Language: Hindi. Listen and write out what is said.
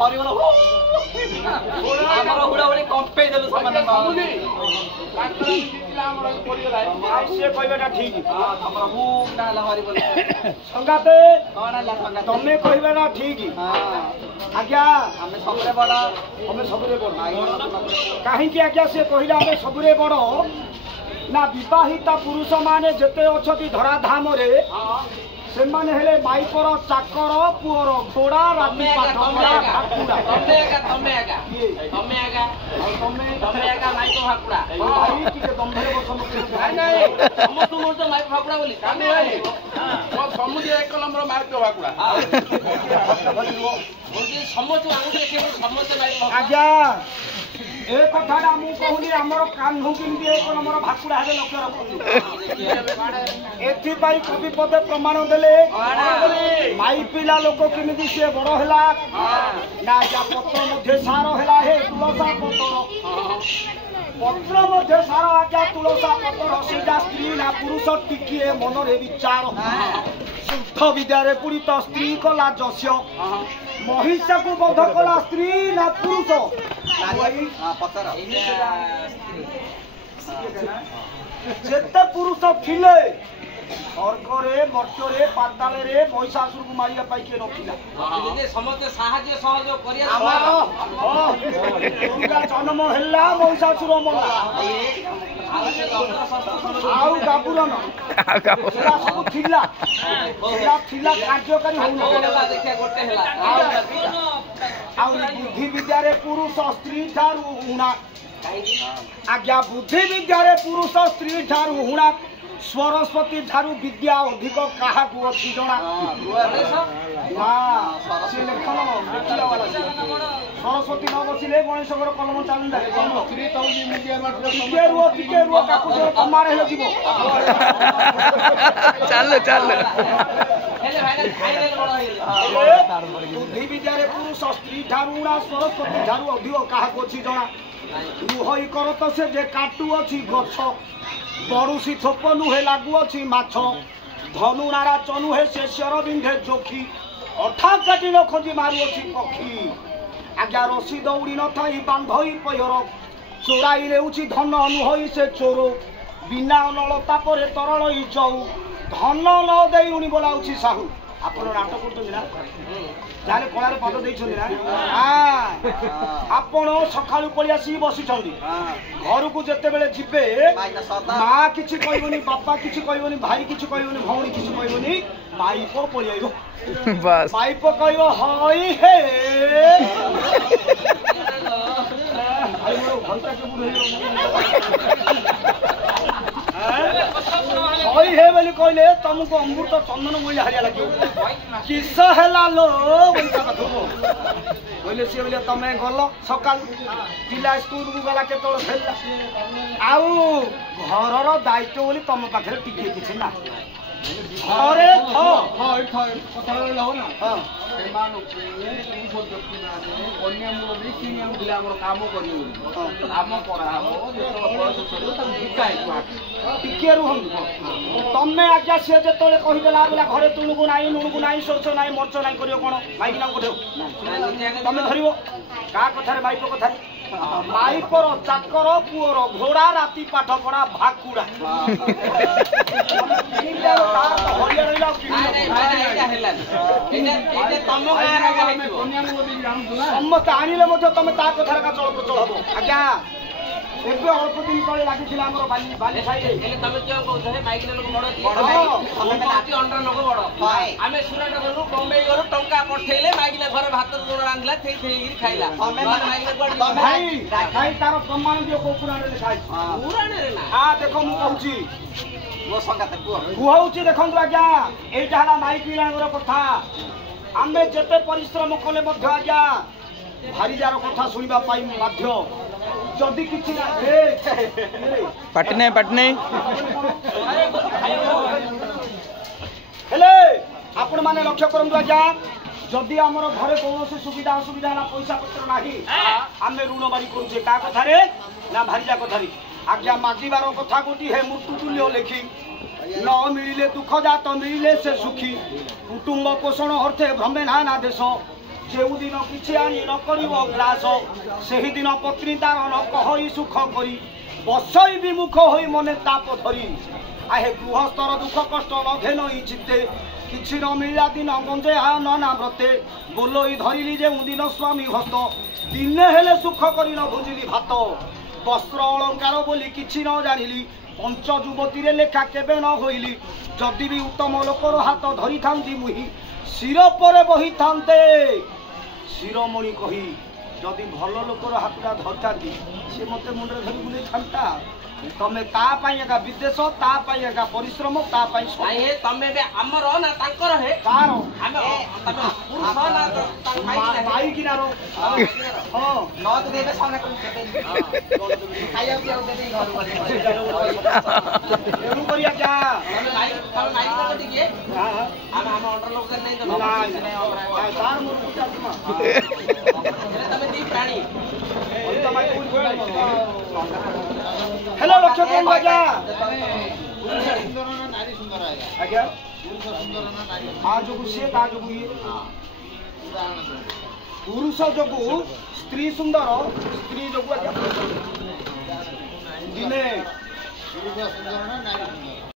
हरिबोल हमर हुड़ा हुड़ी कंपे देलु समान से कहबेटा ठीक हमर हुक ना हरिबोल संगाते कोना ला संगाते तमे कहबेटा ठीक आज्ञा हमें सबरे बड़ काहे कि आज्ञा से कहिला हमें सबरे बड़ ना विवाहिता पुरुष माने जेते अछती धराधाम रे से माने हेले माइपर चाकर पुअर घोड़ा राती पाठ पढ़ा ठाकुरा तमे माइको ठाकुरा भाई के दंभरे बसम नहीं समस्त मोर तो माइको ठाकुरा बोली काने भाई समुद्र एक नंबर माइको ठाकुरा बोली समस्त आंगुठे के समस्त माइको आज्ञा ए कथाटा मु कहूनी हमर कान्हू किंती एक नंबर भाकुड़ा हेले लक्ष्य रखुनी एथि पाई कवि पदे प्रमाण देले माई पिला लोक किमिति से बड़ हैला ना जा पत्र मध्ये सार हैला हे तुलसा पत्र मध्ये सार आज्ञा तुलसा पत्र सीधा स्त्री ना पुरुष टिकिए मन रे विचार शुद्ध विद्यारे पुरित स्त्री कला जस्य महिषा को बध कला स्त्री ना पुरुष जेते पुरुष थिले स्वर्गरे मर्त्यरे पाताले महिषासुर को मारिया पाई के रखिला समस्त साहाय्य सहयोग करिया जन्म हैला महिषासुर मला आउ गाबुरन सब थिला कार्यकारी होना देखिया गोटे हैला आउ बुद्धि विद्या रे पुरुष स्त्री ठारू हुणा आज्ञा बुद्धि विद्या रे पुरुष स्त्री ठारू हुणा सरस्वती ठारू विद्या अधिक काहा को अछि जणा से लेखन सरस्वती न बसिले गणेश घर कलम चालू जाए स्त्री तौली मीडिया मात्र टिके रुओ काकू जो तमारे हे जीवो चल बुद्धि विद्या रे पुरुष स्त्री ठारू हुणा सरस्वती ठारू अधिक काहा को अछि जणा रुहई करत से जे काटू अछि गछ बड़ुसी थोप नुहे लागू अच्छी माछ धनु नारा चनु हे से शर बिंधे जोखी अठा काटी न खोजी मारू अच्छी पक्षी आज्ञा रसी दौड़ी न थाई बांधई पयर चोराई लेउछि धन नुहई से चोरो बिना नलता परे तरलई जाऊ धन न देई उणी बोलाउछि साहू आपण नाटक करछन ना जाने कोलार पद देइछन ना आपण सखाळु पळी आसी बसिछंदी घर को जते बेले जिबे मां किछि कहबोनी बापा किछि कहबोनी भाई किछि कहबोनी भौणी किछि कहबोनी माईपो पळी आइबो बस माईपो कहबो हई हे आई मोर घंटा के बुढ हई हे बोली कहले तुमको अमृत चंदन बोली हारिया लागियो किस हैला लो बोलता कथो बोले से बोले तमे गलो सकाल पिला स्कूल को गला के तळ फेला आउ घरर दायित्व बोली तम पाखरे टिके किछ ना घरे थ हई कथा लो ना से मानो को व्यक्ति ना कन्या मुरबी सीनिया मुरबी हमर काम करियो काम करा हो बयस चलो त दुकाई टिके रुहन तमे आज्ञा से जे तळे कहि देला बोला घरे तुणुगु नाही नुणुगु नाही सोचो नाही मरचो नाही करियो कोन माइक ना उठेउ तमे धरियो का कथारे माइक कथारे माइपर चाकर पुअर घोड़ा राती पाठ पढ़ा भाकुड़ा समस्त आनिले तमे ता कथार का चल प्रचल हम आज्ञा एबे अल्प दिन तले लागिथिला हमर बाली साई तमे क्यों कहू हे माइक लोक बड़ आती अंडर लोक बड़ आमे सुरट गलु बॉम्बे गलु टंका पठेले माइक ले घर भात जोड़ रांधला थेई खाइला माइक ले भाई भाई तार प्रमाण दियो को पुराण रे खाइ पुराण रे ना आ देखो मु कहूची मो संगात कुहउची देखंतु आज्ञा एटा हला माइक पिलांगर कथा आमे जते परिश्रम कले मध्य आज्ञा भारी जार कथा सुनिबा पाई बाध्य जदि किछि ना पटने हेले आपण माने लक्ष्य करंतु आज्ञा जदि हमर घरे कोनोसी सुविधा असुविधा ना पैसा पत्र नाही आमे ऋण बारी करूचे का कथा रे ना भारीजा कथा रे आज्ञा मागिबार कथा गोटी हे मृत्यु तुल्य लेखी न मिलिले दुख जात मिलिले से सुखी कुटुंब पोषण अर्थे भ्रमे ना देश जो दिन किसी आनी न कर ग्रास से दिन पत्नी तार न कह सुख करी बसई विमुख हो मने ताप धरी आहे गृहस्थर दुख कष्ट न घेन चित्ते किसी न मिला दिन गंजे ना व्रते बोलोई धरली जे दिन स्वामी हस्त दिने हेले सुख करी न भुजिली भात वस्त्र अलंकार बोली किसी न जानिली पंच युवती लेखा केबे न होइली जदि भी उत्तम लोकर हाथ धरी थांती मुही शिर पर बही थांते शिरोमणि कही जदि भल लोकर हाथटा धरता सी मत मुंडे धरी बुले था तमे एका विदेश एका परिश्रम तमे बे हमर ना तांकर हे कार हम तमे पुरुष ना माई किनारो हां नत देबे सामने खाइया पिया देबे घर एनु करिया क्या हम माई को दिए हां हम ऑर्डर लोग नहीं तो कार मोर पूजा तुमा तमे दी प्राणी तमाई कोन हेलो लक्ष्य कौन बजा सुंदर ना नारी सुंदर आएगा आज्ञा पुरुष सुंदर ना नारी आज जो से का जो ये पुरुष जो स्त्री सुंदर स्त्री जो दिने पुरुष सुंदर ना नारी सुंदर